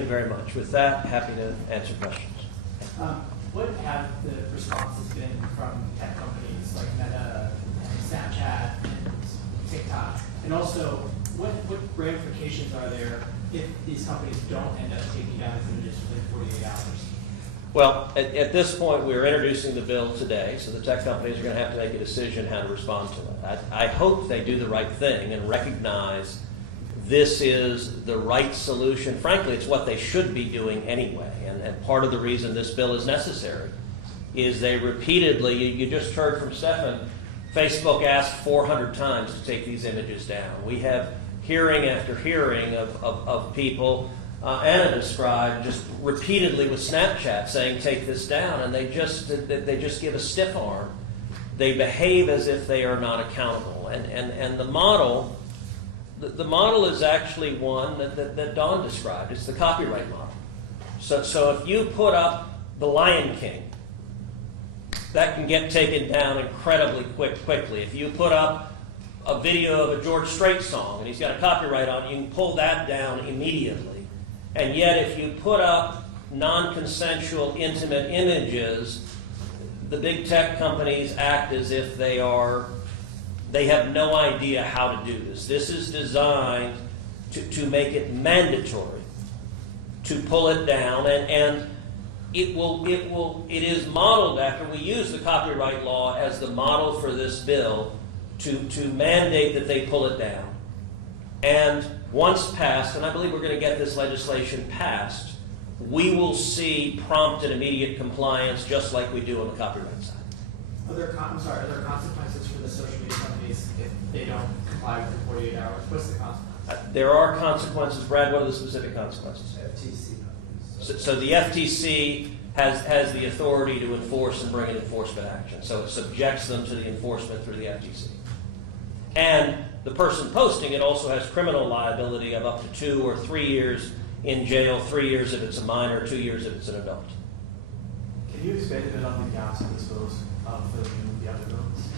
you very much. With that, happy to answer questions. What have the responses been from tech companies like Meta, Snapchat, and TikTok? And also, what ramifications are there if these companies don't end up taking down these images within 48 hours? Well, at this point, we're introducing the bill today, so the tech companies are going to have to make a decision how to respond to it. I hope they do the right thing and recognize this is the right solution. Frankly, it's what they should be doing anyway. And part of the reason this bill is necessary is they repeatedly, you just heard from Stefan, Facebook asked 400 times to take these images down. We have hearing after hearing of people, Anna described, just repeatedly with Snapchat saying, take this down, and they just give a stiff arm. They behave as if they are not accountable. And the model is actually one that Dawn described. It's the copyright model. So if you put up The Lion King, that can get taken down incredibly quickly. If you put up a video of a George Strait song and he's got a copyright on it, you can pull that down immediately. And yet if you put up non-consensual intimate images, the big tech companies act as if they have no idea how to do this. This is designed to make it mandatory to pull it down, and it is modeled after, we use the copyright law as the model for this bill to mandate that they pull it down. And once passed, and I believe we're going to get this legislation passed, we will see prompt and immediate compliance just like we do on the copyright side. Are there consequences for the social media companies if they don't comply within 48 hours? What's the consequence? There are consequences. Brad, what are the specific consequences? FTC. So the FTC has the authority to enforce and bring an enforcement action. So it subjects them to the enforcement through the FTC. And the person posting it also has criminal liability of up to 2 or 3 years in jail, 3 years if it's a minor, 2 years if it's an adult. Can you expand a bit on the gaps in this bill for the other bills?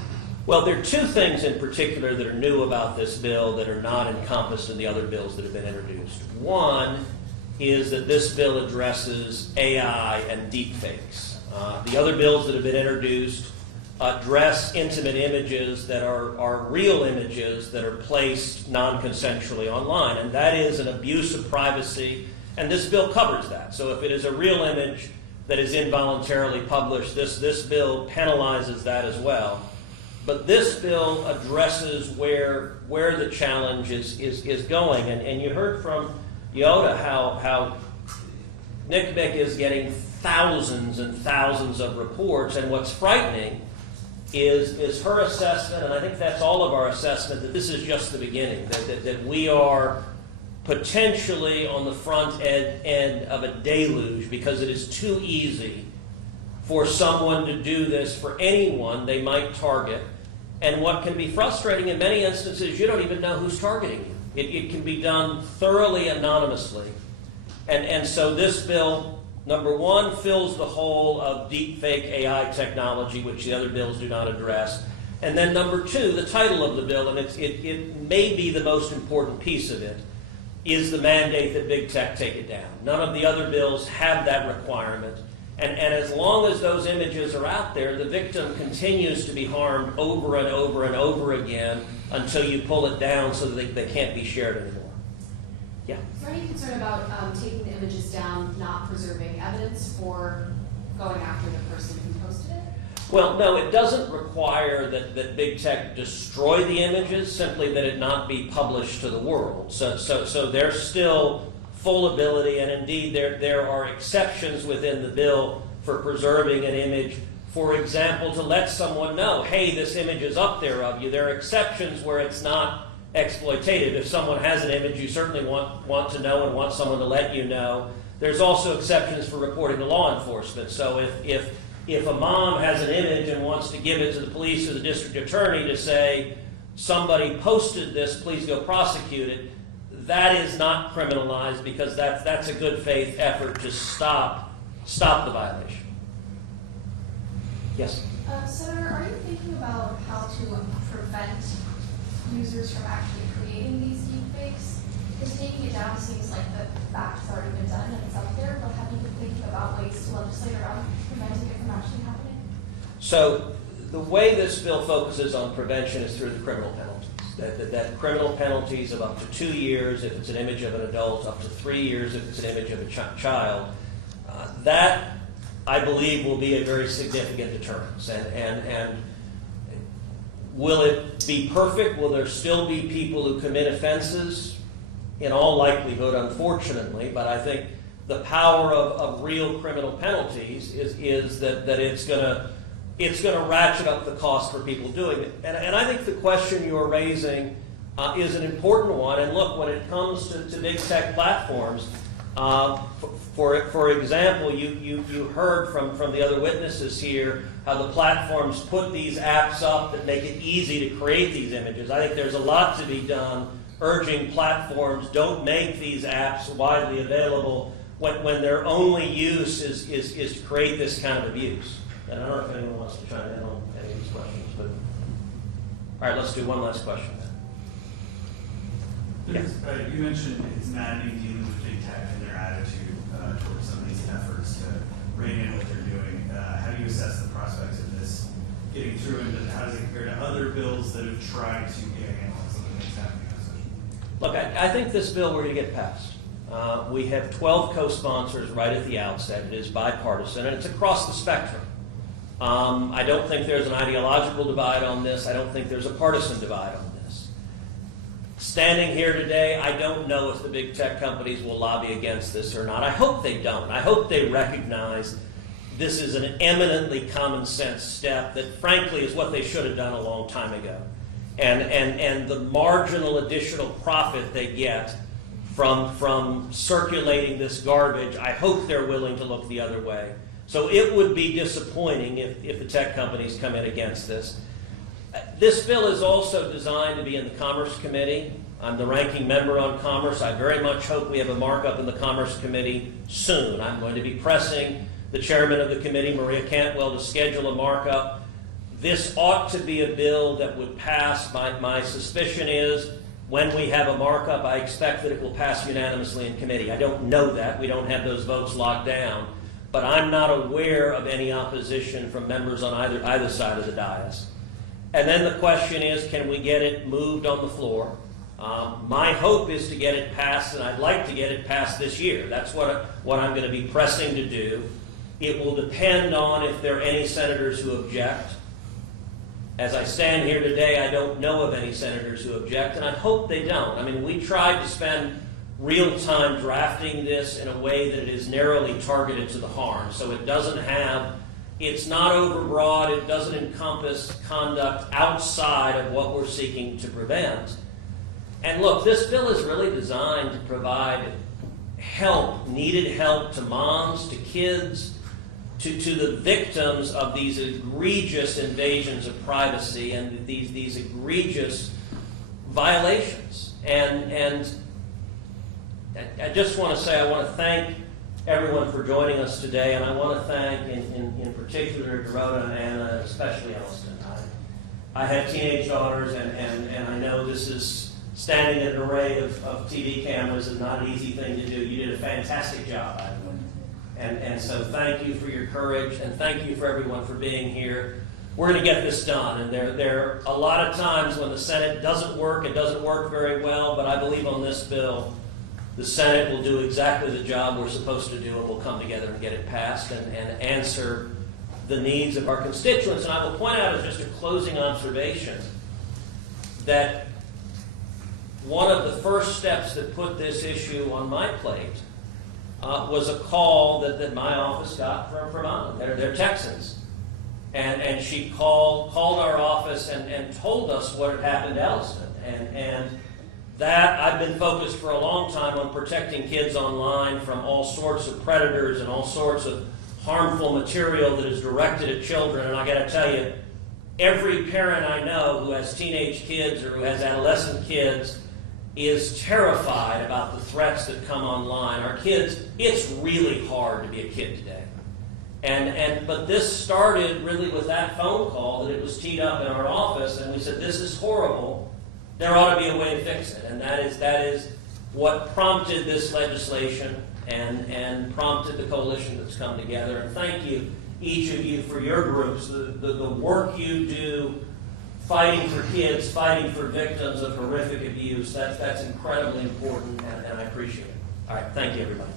Well, there are two things in particular that are new about this bill that are not encompassed in the other bills that have been introduced. One is that this bill addresses AI and deepfakes. The other bills that have been introduced address intimate images that are real images that are placed non-consensually online, and that is an abuse of privacy, and this bill covers that. So if it is a real image that is involuntarily published, this bill penalizes that as well. But this bill addresses where the challenge is going, and you heard from Yoda how NCMEC is getting thousands and thousands of reports, and what's frightening is her assessment, and I think that's all of our assessment, that this is just the beginning, that we are potentially on the front end of a deluge because it is too easy for someone to do this for anyone they might target. And what can be frustrating in many instances, you don't even know who's targeting you. It can be done thoroughly anonymously. And so this bill, number one, fills the hole of deepfake AI technology, which the other bills do not address. And then number two, the title of the bill, and it may be the most important piece of it, is the mandate that big tech take it down. None of the other bills have that requirement. And as long as those images are out there, the victim continues to be harmed over and over and over again until you pull it down so that they can't be shared anymore. Yeah? Is there any concern about taking the images down, not preserving evidence, or going after the person who posted it? Well, no, it doesn't require that big tech destroy the images, simply that it not be published to the world. So there's still full ability, and indeed there are exceptions within the bill for preserving an image. For example, to let someone know, hey, this image is up there of you. There are exceptions where it's not exploitative. If someone has an image, you certainly want to know and want someone to let you know. There's also exceptions for reporting to law enforcement. So if a mom has an image and wants to give it to the police or the district attorney to say, somebody posted this, please go prosecute it, that is not criminalized because that's a good faith effort to stop the violation. Yes? Senator, are you thinking about how to prevent users from actually creating these deepfakes? because taking it down seems like the act has already been done and it's up there, but have you been thinking about ways to legislate around preventing it from actually happening? So the way this bill focuses on prevention is through the criminal penalties. That criminal penalties of up to 2 years if it's an image of an adult, up to 3 years if it's an image of a child. That, I believe, will be a very significant deterrence. And will it be perfect? Will there still be people who commit offenses? In all likelihood, unfortunately, but I think the power of real criminal penalties is that it's going to ratchet up the cost for people doing it. And I think the question you're raising is an important one. And look, when it comes to big tech platforms, for example, you heard from the other witnesses here how the platforms put these apps up that make it easy to create these images. I think there's a lot to be done urging platforms don't make these apps widely available when their only use is to create this kind of abuse. And I don't know if anyone wants to chime in on any of these questions, but all right, let's do one last question then. Yes. You mentioned it's maddening dealing with big tech and their attitude towards some of these efforts to rein in what they're doing. How do you assess the prospects of this getting through, and how does it compare to other bills that have tried to get a handle on something that's happening on social media? Look, I think this bill we're going to get passed. We have 12 co-sponsors right at the outset. It is bipartisan, and it's across the spectrum. I don't think there's an ideological divide on this. I don't think there's a partisan divide on this. Standing here today, I don't know if the big tech companies will lobby against this or not. I hope they don't. I hope they recognize this is an eminently common sense step that, frankly, is what they should have done a long time ago. And the marginal additional profit they get from circulating this garbage, I hope they're willing to look the other way. So it would be disappointing if the tech companies come in against this. This bill is also designed to be in the Commerce Committee. I'm the ranking member on Commerce. I very much hope we have a markup in the Commerce Committee soon. I'm going to be pressing the chairman of the committee, Maria Cantwell, to schedule a markup. This ought to be a bill that would pass. My suspicion is when we have a markup, I expect that it will pass unanimously in committee. I don't know that. We don't have those votes locked down. But I'm not aware of any opposition from members on either side of the dais. And then the question is, can we get it moved on the floor? My hope is to get it passed, and I'd like to get it passed this year. That's what I'm going to be pressing to do. It will depend on if there are any senators who object. As I stand here today, I don't know of any senators who object, and I hope they don't. I mean, we tried to spend real time drafting this in a way that it is narrowly targeted to the harm. So it doesn't have, it's not overbroad, it doesn't encompass conduct outside of what we're seeking to prevent. And look, this bill is really designed to provide help, needed help to moms, to kids, to the victims of these egregious invasions of privacy and these egregious violations. And I just want to say I want to thank everyone for joining us today, and I want to thank in particular Dorota and Anna, and especially Elston. I have teenage daughters, and I know this is standing in an array of TV cameras is not an easy thing to do. You did a fantastic job, by the way. And so thank you for your courage, and thank you for everyone for being here. We're going to get this done, and there are a lot of times when the Senate doesn't work, it doesn't work very well, but I believe on this bill, the Senate will do exactly the job we're supposed to do, and we'll come together and get it passed and answer the needs of our constituents. And I will point out as just a closing observation that one of the first steps that put this issue on my plate was a call that my office got from Anna. They're Texans. And she called our office and told us what had happened to Elston. And that, I've been focused for a long time on protecting kids online from all sorts of predators and all sorts of harmful material that is directed at children. And I got to tell you, every parent I know who has teenage kids or who has adolescent kids is terrified about the threats that come online. Our kids, it's really hard to be a kid today. But this started really with that phone call that it was teed up in our office, and we said, this is horrible. There ought to be a way to fix it. And that is what prompted this legislation and prompted the coalition that's come together. And thank you, each of you, for your groups, the work you do fighting for kids, fighting for victims of horrific abuse. That's incredibly important, and I appreciate it. All right, thank you, everybody.